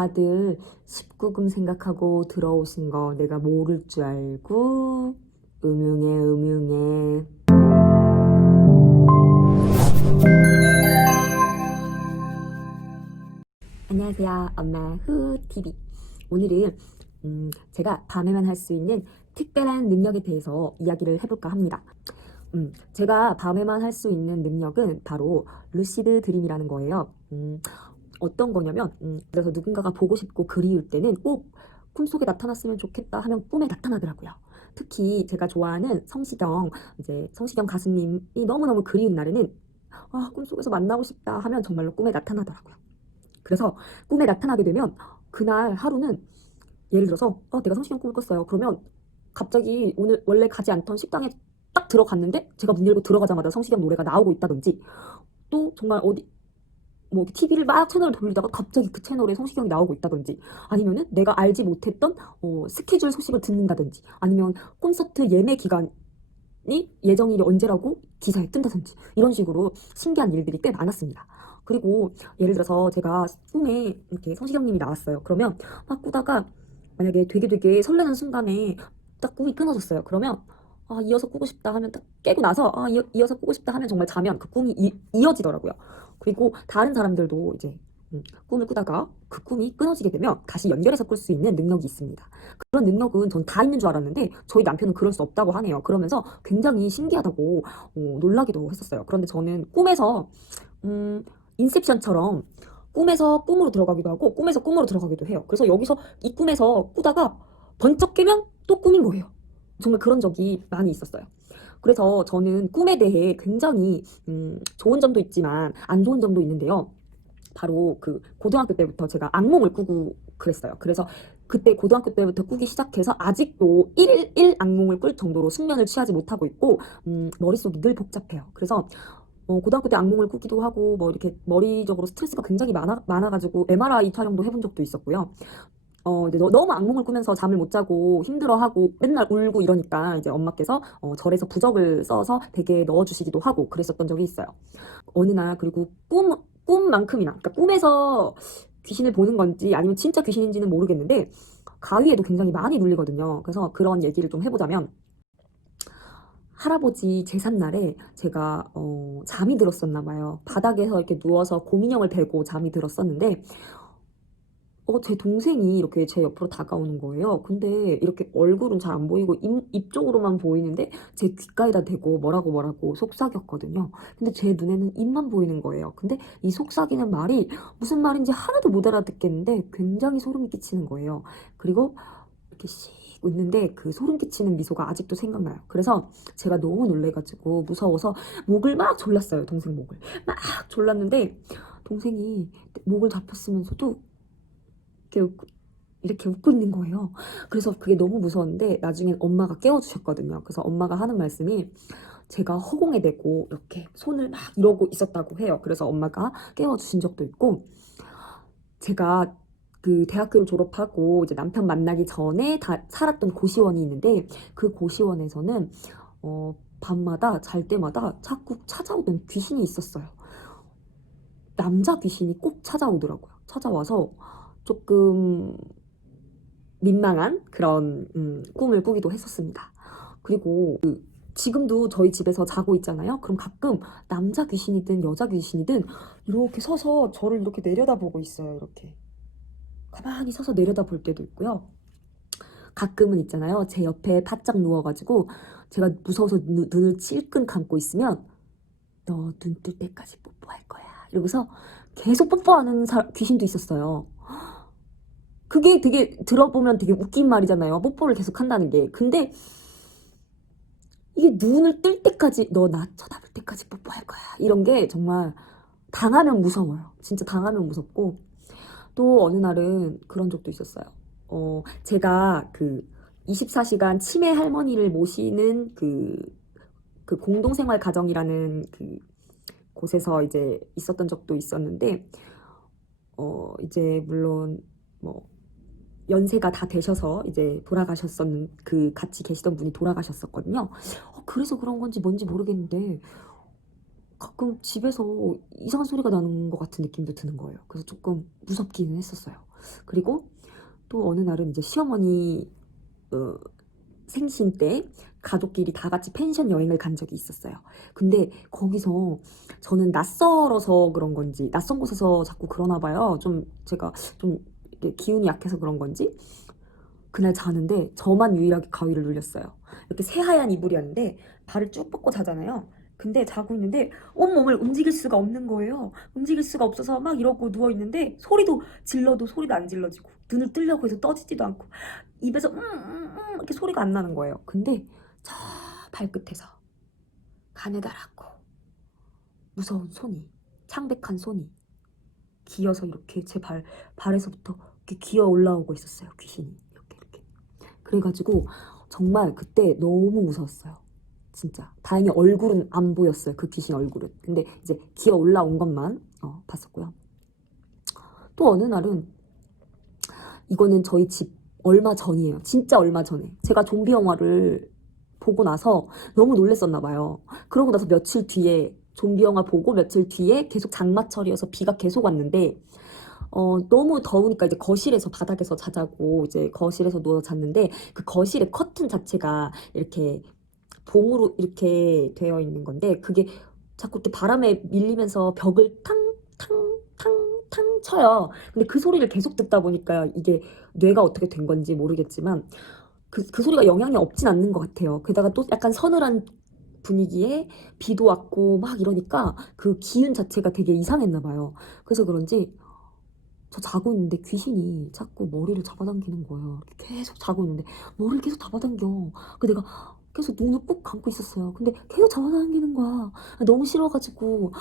다들 19금 생각하고 들어오신 거 내가 모를 줄 알고 음흉해 음흉해. 안녕하세요. 엄마 후TV. 오늘은 제가 밤에만 할 수 있는 특별한 능력에 대해서 이야기를 해볼까 합니다. 제가 밤에만 할 수 있는 능력은 바로 루시드 드림이라는 거예요. 어떤 거냐면 그래서 누군가가 보고 싶고 그리울 때는 꼭 꿈속에 나타났으면 좋겠다 하면 꿈에 나타나더라고요. 특히 제가 좋아하는 성시경 가수님이 너무너무 그리운 날에는 꿈속에서 만나고 싶다 하면 정말로 꿈에 나타나더라고요. 그래서 꿈에 나타나게 되면 그날 하루는 예를 들어서 내가 성시경 꿈을 꿨어요. 그러면 갑자기 오늘 원래 가지 않던 식당에 딱 들어갔는데 제가 문 열고 들어가자마자 성시경 노래가 나오고 있다든지, 또 정말 어디 뭐 TV를 막 채널을 돌리다가 갑자기 그 채널에 성시경이 나오고 있다든지, 아니면은 내가 알지 못했던 스케줄 소식을 듣는다든지, 아니면 콘서트 예매 기간이 예정일이 언제라고 기사에 뜬다든지, 이런 식으로 신기한 일들이 꽤 많았습니다. 그리고 예를 들어서 제가 꿈에 이렇게 성시경님이 나왔어요. 그러면 막 꾸다가 만약에 되게 설레는 순간에 딱 꿈이 끊어졌어요. 그러면 이어서 꾸고 싶다 하면 딱 깨고 나서 이어서 꾸고 싶다 하면 정말 자면 그 꿈이 이어지더라고요. 그리고 다른 사람들도 이제 꿈을 꾸다가 그 꿈이 끊어지게 되면 다시 연결해서 꿀 수 있는 능력이 있습니다. 그런 능력은 전 다 있는 줄 알았는데 저희 남편은 그럴 수 없다고 하네요. 그러면서 굉장히 신기하다고 놀라기도 했었어요. 그런데 저는 꿈에서 인셉션처럼 꿈에서 꿈으로 들어가기도 하고 꿈에서 꿈으로 들어가기도 해요. 그래서 여기서 이 꿈에서 꾸다가 번쩍 깨면 또 꿈인 거예요. 정말 그런 적이 많이 있었어요. 그래서 저는 꿈에 대해 굉장히 좋은 점도 있지만 안 좋은 점도 있는데요. 바로 그 고등학교 때부터 제가 악몽을 꾸고 그랬어요. 그래서 그때 고등학교 때부터 꾸기 시작해서 아직도 일 악몽을 꿀 정도로 숙면을 취하지 못하고 있고, 머릿속이 늘 복잡해요. 그래서 고등학교 때 악몽을 꾸기도 하고 뭐 이렇게 머리적으로 스트레스가 굉장히 많아가지고 MRI 촬영도 해본 적도 있었고요. 이제 너무 악몽을 꾸면서 잠을 못 자고 힘들어하고 맨날 울고 이러니까 이제 엄마께서 절에서 부적을 써서 베개에 넣어주시기도 하고 그랬었던 적이 있어요. 어느 날, 그리고 꿈만큼이나, 그러니까 꿈에서 귀신을 보는 건지 아니면 진짜 귀신인지는 모르겠는데 가위에도 굉장히 많이 눌리거든요. 그래서 그런 얘기를 좀 해보자면, 할아버지 제삿날에 제가 잠이 들었었나 봐요. 바닥에서 이렇게 누워서 곰인형을 베고 잠이 들었었는데 제 동생이 이렇게 제 옆으로 다가오는 거예요. 근데 이렇게 얼굴은 잘 안 보이고 입 쪽으로만 보이는데 제 귓가에다 대고 뭐라고 속삭였거든요. 근데 제 눈에는 입만 보이는 거예요. 근데 이 속삭이는 말이 무슨 말인지 하나도 못 알아듣겠는데 굉장히 소름이 끼치는 거예요. 그리고 이렇게 씩 웃는데 그 소름 끼치는 미소가 아직도 생각나요. 그래서 제가 너무 놀래가지고 무서워서 목을 막 졸랐어요. 동생 목을 막 졸랐는데 동생이 목을 잡혔으면서도 이렇게 웃고 있는 거예요. 그래서 그게 너무 무서웠는데 나중엔 엄마가 깨워주셨거든요. 그래서 엄마가 하는 말씀이 제가 허공에 대고 이렇게 손을 막 이러고 있었다고 해요. 그래서 엄마가 깨워주신 적도 있고, 제가 그 대학교를 졸업하고 이제 남편 만나기 전에 살았던 고시원이 있는데 그 고시원에서는 밤마다 잘 때마다 자꾸 찾아오던 귀신이 있었어요. 남자 귀신이 꼭 찾아오더라고요. 찾아와서 조금 민망한 그런 꿈을 꾸기도 했었습니다. 그리고 지금도 저희 집에서 자고 있잖아요. 그럼 가끔 남자 귀신이든 여자 귀신이든 이렇게 서서 저를 이렇게 내려다보고 있어요. 이렇게 가만히 서서 내려다볼 때도 있고요. 가끔은 있잖아요. 제 옆에 바짝 누워가지고 제가 무서워서 눈을 찔끔 감고 있으면 너 눈 뜰 때까지 뽀뽀할 거야 이러고서 계속 뽀뽀하는 귀신도 있었어요. 그게 되게 들어보면 되게 웃긴 말이잖아요. 뽀뽀를 계속 한다는 게. 근데 이게 눈을 뜰 때까지 너 나 쳐다볼 때까지 뽀뽀할 거야 이런 게 정말 당하면 무서워요. 진짜 당하면 무섭고, 또 어느 날은 그런 적도 있었어요. 제가 그 24시간 치매 할머니를 모시는 그 공동생활 가정이라는 그 곳에서 이제 있었던 적도 있었는데, 이제 물론 뭐 연세가 다 되셔서 이제 돌아가셨었는 그 같이 계시던 분이 돌아가셨었거든요. 그래서 그런 건지 뭔지 모르겠는데 가끔 집에서 이상한 소리가 나는 것 같은 느낌도 드는 거예요. 그래서 조금 무섭기는 했었어요. 그리고 또 어느 날은 이제 시어머니 생신 때 가족끼리 다 같이 펜션 여행을 간 적이 있었어요. 근데 거기서 저는 낯설어서 그런 건지, 낯선 곳에서 자꾸 그러나 봐요. 좀 제가 좀 이렇게 기운이 약해서 그런 건지 그날 자는데 저만 유일하게 가위를 눌렸어요. 이렇게 새하얀 이불이었는데 발을 쭉 뻗고 자잖아요. 근데 자고 있는데 온몸을 움직일 수가 없는 거예요. 움직일 수가 없어서 막 이러고 누워 있는데 소리도 질러도 소리도 안 질러지고 눈을 뜨려고 해서 떠지지도 않고 입에서 이렇게 소리가 안 나는 거예요. 근데 저 발끝에서 가느다랗고 무서운 손이, 창백한 손이 기어서 이렇게 제 발에서부터 이렇게 기어 올라오고 있었어요. 귀신이 이렇게. 그래가지고 정말 그때 너무 무서웠어요. 진짜 다행히 얼굴은 안 보였어요. 그 귀신 얼굴은. 근데 이제 기어 올라온 것만 봤었고요. 또 어느 날은 이거는 저희 집 얼마 전이에요. 진짜 얼마 전에 제가 좀비 영화를 보고 나서 너무 놀랬었나 봐요. 그러고 나서 며칠 뒤에 좀비 영화 보고 며칠 뒤에 계속 장마철이어서 비가 계속 왔는데 너무 더우니까 이제 거실에서 바닥에서 자자고 이제 거실에서 누워 잤는데 그 거실의 커튼 자체가 이렇게 봉으로 이렇게 되어 있는 건데 그게 자꾸 이렇게 바람에 밀리면서 벽을 탕탕탕탕 쳐요. 근데 그 소리를 계속 듣다 보니까 이게 뇌가 어떻게 된 건지 모르겠지만 그 소리가 영향이 없진 않는 것 같아요. 게다가 또 약간 서늘한 분위기에 비도 왔고 막 이러니까 그 기운 자체가 되게 이상했나 봐요. 그래서 그런지 저 자고 있는데 귀신이 자꾸 머리를 잡아당기는 거예요. 이렇게 계속 자고 있는데 머리를 계속 잡아당겨. 그 내가 계속 눈을 꾹 감고 있었어요. 근데 계속 잡아당기는 거야. 너무 싫어가지고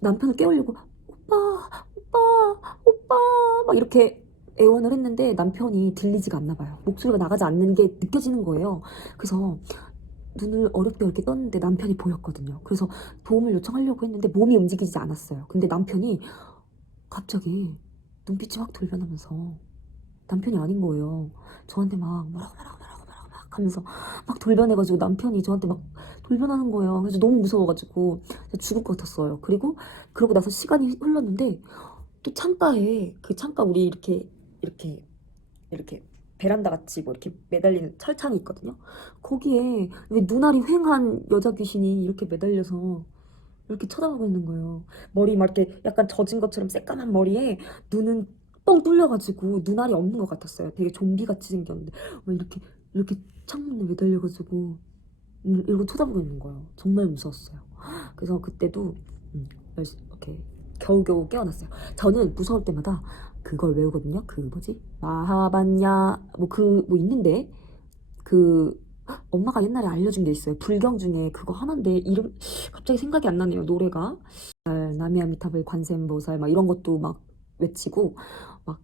남편을 깨우려고 오빠 막 이렇게 애원을 했는데 남편이 들리지가 않나 봐요. 목소리가 나가지 않는 게 느껴지는 거예요. 그래서 눈을 어렵게 어렵게 떴는데 남편이 보였거든요. 그래서 도움을 요청하려고 했는데 몸이 움직이지 않았어요. 근데 남편이 갑자기 눈빛이 확 돌변하면서 남편이 아닌 거예요. 저한테 막 뭐라고 하면서 막 돌변해가지고 남편이 저한테 막 돌변하는 거예요. 그래서 너무 무서워가지고 죽을 것 같았어요. 그리고 그러고 나서 시간이 흘렀는데 또 창가에 그 창가 우리 이렇게 베란다 같이 뭐 이렇게 매달리는 철창이 있거든요. 거기에 왜 눈알이 휑한 여자 귀신이 이렇게 매달려서 이렇게 쳐다보고 있는 거예요. 머리 막 이렇게 약간 젖은 것처럼 새까만 머리에 눈은 뻥 뚫려가지고 눈알이 없는 것 같았어요. 되게 좀비같이 생겼는데 막 이렇게 창문에 매달려가지고 이러고 쳐다보고 있는 거예요. 정말 무서웠어요. 그래서 그때도 이렇게 겨우겨우 깨어났어요. 저는 무서울 때마다 그걸 외우거든요. 그 뭐지? 마하반야 뭐 있는데 그 엄마가 옛날에 알려준 게 있어요. 불경 중에 그거 하나인데 이름 갑자기 생각이 안 나네요. 노래가 나미아미타불 관세음보살 막 이런 것도 막 외치고 막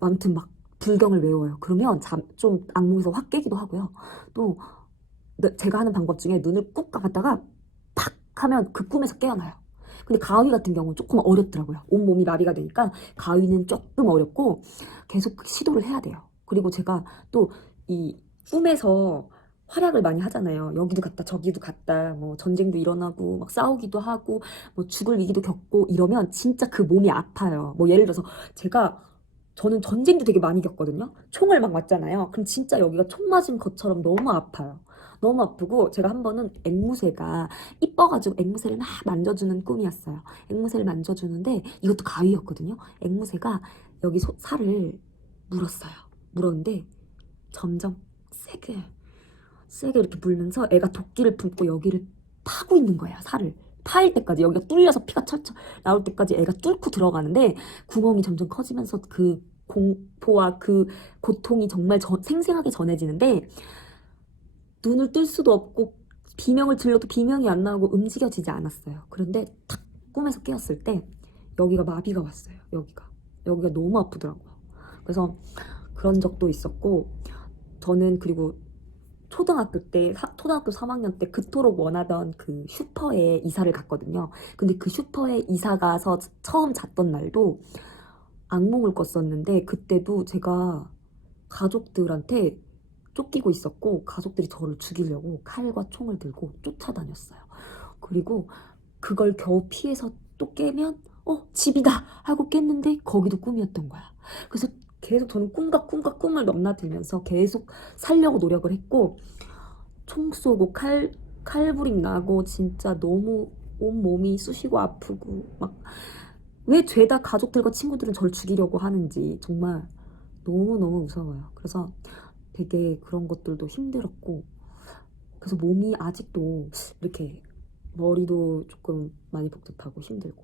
아무튼 막 불경을 외워요. 그러면 좀 악몽에서 확 깨기도 하고요. 또 제가 하는 방법 중에 눈을 꾹 감았다가 팍 하면 그 꿈에서 깨어나요. 근데 가위 같은 경우는 조금 어렵더라고요. 온몸이 마비가 되니까 가위는 조금 어렵고 계속 시도를 해야 돼요. 그리고 제가 또 이 꿈에서 활약을 많이 하잖아요. 여기도 갔다 저기도 갔다 뭐 전쟁도 일어나고 막 싸우기도 하고 뭐 죽을 위기도 겪고 이러면 진짜 그 몸이 아파요. 뭐 예를 들어서 저는 전쟁도 되게 많이 겪거든요. 총을 막 맞잖아요. 그럼 진짜 여기가 총 맞은 것처럼 너무 아파요. 너무 아프고 제가 한 번은 앵무새가 이뻐가지고 앵무새를 막 만져주는 꿈이었어요. 앵무새를 만져주는데 이것도 가위였거든요. 앵무새가 여기 살을 물었어요. 물었는데 점점 세게 이렇게 물면서 애가 도끼를 품고 여기를 파고 있는 거예요. 살을. 파일 때까지 여기가 뚫려서 피가 철철 나올 때까지 애가 뚫고 들어가는데 구멍이 점점 커지면서 그 공포와 그 고통이 정말 생생하게 전해지는데 눈을 뜰 수도 없고 비명을 질러도 비명이 안 나오고 움직여지지 않았어요. 그런데 탁 꿈에서 깨었을 때 여기가 마비가 왔어요. 여기가 너무 아프더라고요. 그래서 그런 적도 있었고 저는 그리고 초등학교 3학년 때 그토록 원하던 그 슈퍼에 이사를 갔거든요. 근데 그 슈퍼에 이사 가서 처음 잤던 날도 악몽을 꿨었는데 그때도 제가 가족들한테 쫓기고 있었고 가족들이 저를 죽이려고 칼과 총을 들고 쫓아다녔어요. 그리고 그걸 겨우 피해서 또 깨면 집이다 하고 깼는데 거기도 꿈이었던 거야. 그래서 계속 저는 꿈과 꿈을 넘나들면서 계속 살려고 노력을 했고, 총 쏘고 칼부림 나고 진짜 너무 온몸이 쑤시고 아프고 막, 왜 죄다 가족들과 친구들은 저를 죽이려고 하는지 정말 너무너무 무서워요. 그래서 되게 그런 것들도 힘들었고, 그래서 몸이 아직도 이렇게 머리도 조금 많이 복잡하고 힘들고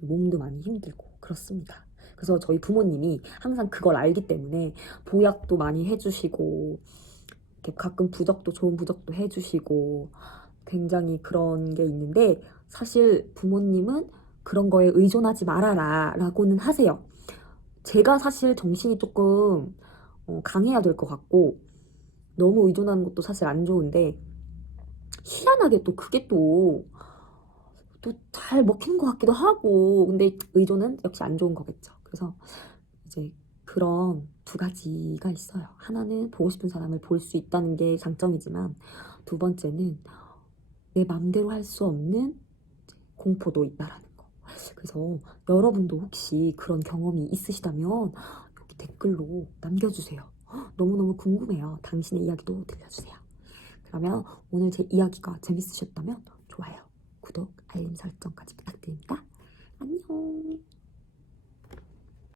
몸도 많이 힘들고 그렇습니다. 그래서 저희 부모님이 항상 그걸 알기 때문에 보약도 많이 해주시고, 이렇게 가끔 부적도, 좋은 부적도 해주시고 굉장히 그런 게 있는데, 사실 부모님은 그런 거에 의존하지 말아라 라고는 하세요. 제가 사실 정신이 조금 강해야 될 것 같고, 너무 의존하는 것도 사실 안 좋은데, 희한하게 또 그게 또 잘 먹히는 것 같기도 하고, 근데 의존은 역시 안 좋은 거겠죠. 그래서 이제 그런 두 가지가 있어요. 하나는 보고 싶은 사람을 볼 수 있다는 게 장점이지만, 두 번째는 내 맘대로 할 수 없는 공포도 있다라는 거. 그래서 여러분도 혹시 그런 경험이 있으시다면 여기 댓글로 남겨주세요. 너무너무 궁금해요. 당신의 이야기도 들려주세요. 그러면 오늘 제 이야기가 재밌으셨다면 좋아요, 구독, 알림 설정까지 부탁드립니다. 안녕.